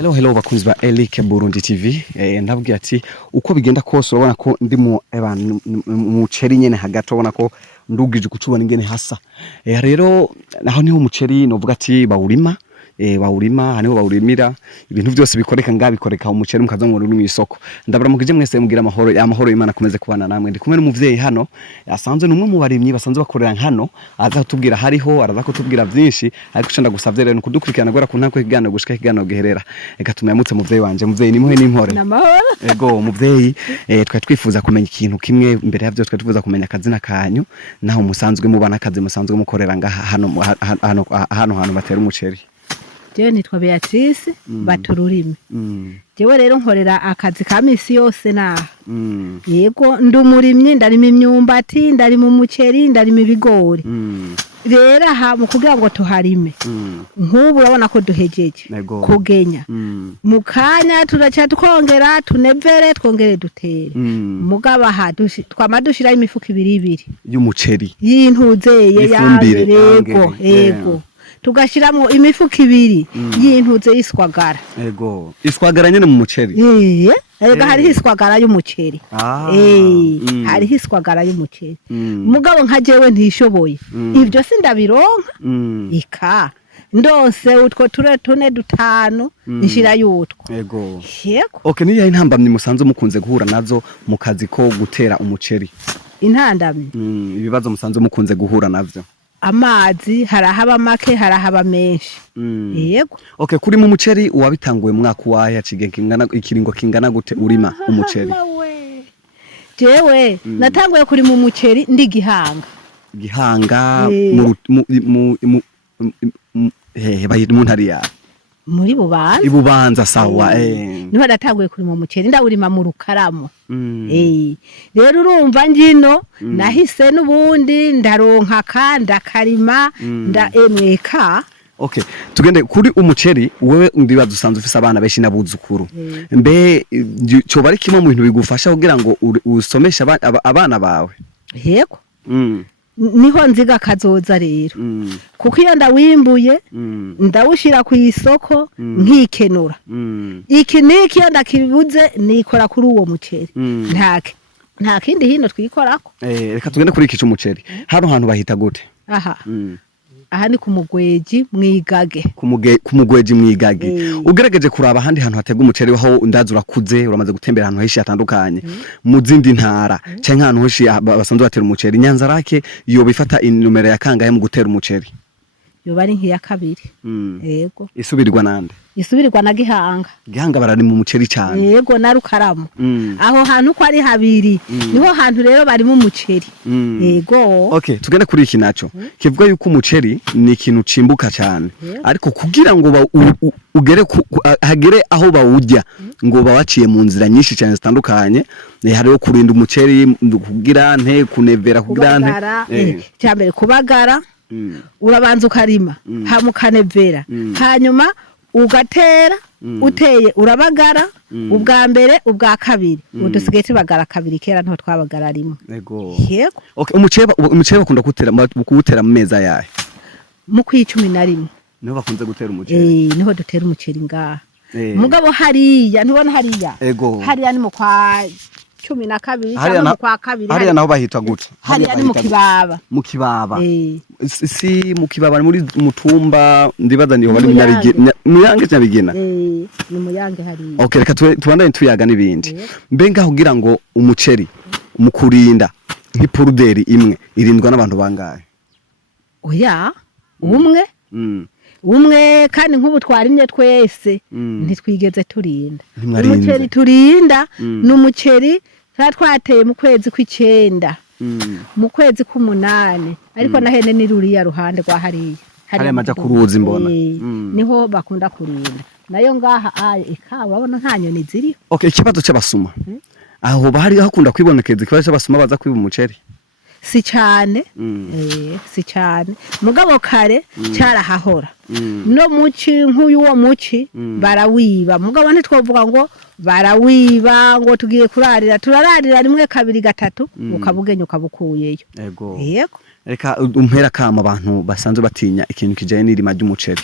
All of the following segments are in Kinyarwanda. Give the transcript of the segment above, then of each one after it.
Hello bakunzi ba Eric Burundi TV. Ndabwiye ati uko bigenda kose urabona ko ndi mu muceri nyene hagati urabona ko ndugije kucubona ingene hasa. Rero naho niho umuceri novuga ati bawurima haniho bawurimira ibintu byose bikoreka ngabikoreka umuceri mukazongora uri mu isoko. Ndabaramukije mwese mugira amahoro Imana komeze kubana namwe. Ndi kumwe n'umuvyeyi hano asanzwe numwe mu barimyi basanzwe bakorera hano aza kutubwira hariho araza kutubwira byinshi ariko cyo ndagusavye rero kudukurikirana gwera kuntako kigano gushika kigano geherera. Reka tumyamutse muvyeyi wanje muvyeyi nimuhe n'impore. Namahoro. Ego muvyeyi twari twifuza kumenya ikintu kimwe imbere yavyo twari twifuza kumenya akazina kanyu naho musanzwe mubana akazi musanzwe mukorera ngaha hano batera umuceri. Jewe nitwa Beatrice batururime. Jewe rero nkorera akazi ka misi yose naha. Yego ndumurimye ndarima imyumbati ndarima umuceri ndarima ibigori. Rero aha mu kugira ngo tuharime nk'ubu urabona ko duhejeje kugenya mu kanya turaca twongera tunevere twongere dutere mugaba aha twama dushira imifuka ibiri y'umuceri y'intuzeye yego tugashiramo imifuka ibiri y'intuze iswagara. Ego iswagara nyene mu muceri. Ega hari iswagara y'umuceri. Hari iswagara y'umuceri. Mugabo nka jewe ntishoboye. Ivyo sindabironka. Ika ndose utwo tune dutanu nshira yutwo. Ego. Okay, niyo intambamye musanze mukunze guhura nazo mu kazi ko gutera umuceri. Intandamye. Ibibazo musanze mukunze guhura navyo. Amazi harahaba make harahaba menshi. Yego. Okay, kuri mu muceri wabitanguye mwaka waya ikiringo kingana gute urima umuceri? Jewe natanguye kuri mu muceri ndi gihanga. Gihanga bayita mu ntari ya muri Bubanza. Bubanza sawa niho natanguye kuri mu muceri ndawurima mu rukaramo. Rero urumva ngino nahise nubundi ndaronka kanda karima emweka. Okay, tugende kuri umuceri wewe ndibaza usanzwe ufise abana benshi nabuzukuru. Mbe cyo bari kimwe mu bintu bigufasha kugira ngo usomeshe abana bawe? Yego. Niho nziga kazoza rero. Kuko iyo ndawimbuye ndawushira ku isoko nkikenura. Iki niki iyo ndakibuze nikora kuri uwo muceri. Nta kindi hino twikorako. Reka tugende kuri iki cy'umuceri. Hano hantu bahita gute? Aha ni kumugweji mwigage. Kumugweji mwigage. Ugerageje kuraba handi hantu hatega umuceri waho ndazi urakuze uramaze gutembera ahantu heshi hatandukanye mu zindi ntara canke ahantu heshi basanzwe batera umuceri. Nyanza rake yo bifata inumero ya kangahe mu gutera umuceri? Yo bari nkiya kabiri. Yego. Isubirirwa nande? Isubirirwa na gihanga. Gihanga barari mu muceri cyane. Yego na rukaramo. Aho hantu ko ari habiri niho hantu rero bari mu muceri. Yego. Okay, tugende kuri iki naco. Kivuga yuko umuceri ni ikintu cimbuka cyane. Ariko kugira ngo ugere hagere aho bawujya ngo bawaciye mu nzira nyinshi cyane zitandukanye hariho kurinda umuceri kugira nte kunevera kugira nte cyambere kubagara. Urabanza ukarima hamukanevera hanyuma ugatera uteye urabagara ubwa mbere ubwa kabiri udusigaye tubagara kabiri kera nto twabagara rimwe. Yego. Okay, umuceri bakunda kuwutera mu meza yahe? Mu kw'icumi niho bakunze gutera umuceri. Niho dutera umuceri ngaha. Mugabo hariya ntibona hariya. Hariya ni mu kwa 12 cyangwa kwa kabiri. Hariya naho bahita gute? Hariya ni mu kibaba. Mu kibaba. Si mu kibaba muri mutumba ndibaza niho bari muyange cyabigena. Ni muyange hariya. Okay, reka tubandanye tuyaga nibindi. Mbe ngaho kugira ngo umuceri mu kurinda nk'ipuruderi imwe irindwa n'abantu bangahe? Oya, umwe kandi nk'ubu twarimye twese ntitwigeze turinda. Umuceri turinda n'umuceri twateye mu kwezi kw'icenda mu kwezi k'umunani ariko nahene ni ruriya ruhande rwa hariya maja kuruzi mbona niho bakunda kurinda nayo ngaha urabona nta nyoni ziri. Okay, ikibazo cy'abasuma aho bahari hakunda kwibonekeza ikibazo cy'abasuma baza kwiba umuceri? Si cyane. Si cyane mugabo kare cyarahahora. No muci nk'uyu wo muci barawiba mugabo ntitwovuga ngo barawiba ngo tugiye turararira rimwe kabiri gatatu ukabugenya ukabukuyeyo. Yego. Reka umpera kama abantu basanzwe batinya ikintu kijanye n'irima ry'umuceri.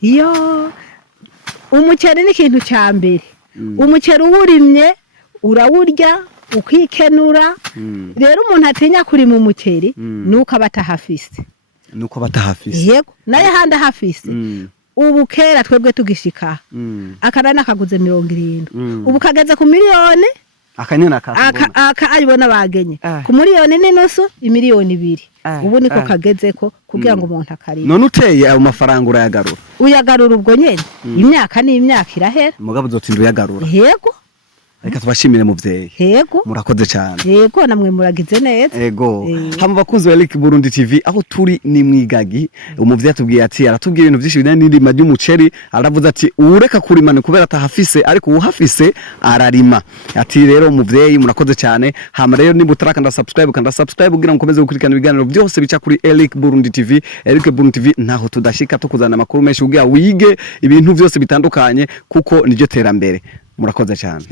Iyo umuceri ni ikintu cya mbere. Umuceri uwurimye urawurya ukikenura. Rero umuntu atinya kurima umuceri nuko aba atahafise. Yego naye handi ahafise. Ubu kera twebwe tugishika akarana kaguze 70. Ubu kageze ku miliyoni akanyana ayibona bagenye ku miliyoni n'inusu, imiliyoni 2. Ubu niko kagezeko kugira ngo umuntu akarima. None uteye ayo mafaranga urayagarura? Uyagarura ubwo nyene imyaka n'imyaka irahera. Mugabo uzotinda uyagarura? Yego. Reka tubashimire muvyeyi. Yego. Murakoze cyane. Yego namwe muragize neza. Yego. Hama bakunzi wa Eric Burundi TV aho turi ni mwigagi. Umuvyeyi atubwiye ati aratubwiye ibintu byinshi bijanye n'indima ry'umuceri, aravuze ati ureka kurimana kubera atahafise ariko uhafise ararima. Ati rero umuvyeyi murakoze cyane. Hama rero niba utaraka subscribe kugira ngo ukomeze gukurikirana ibiganiro byose bica kuri Eric Burundi TV. Eric Burundi TV naho tudashika tukuzana amakuru menshi kugira wige ibintu byose bitandukanye kuko niryo terambere. Murakoze cyane.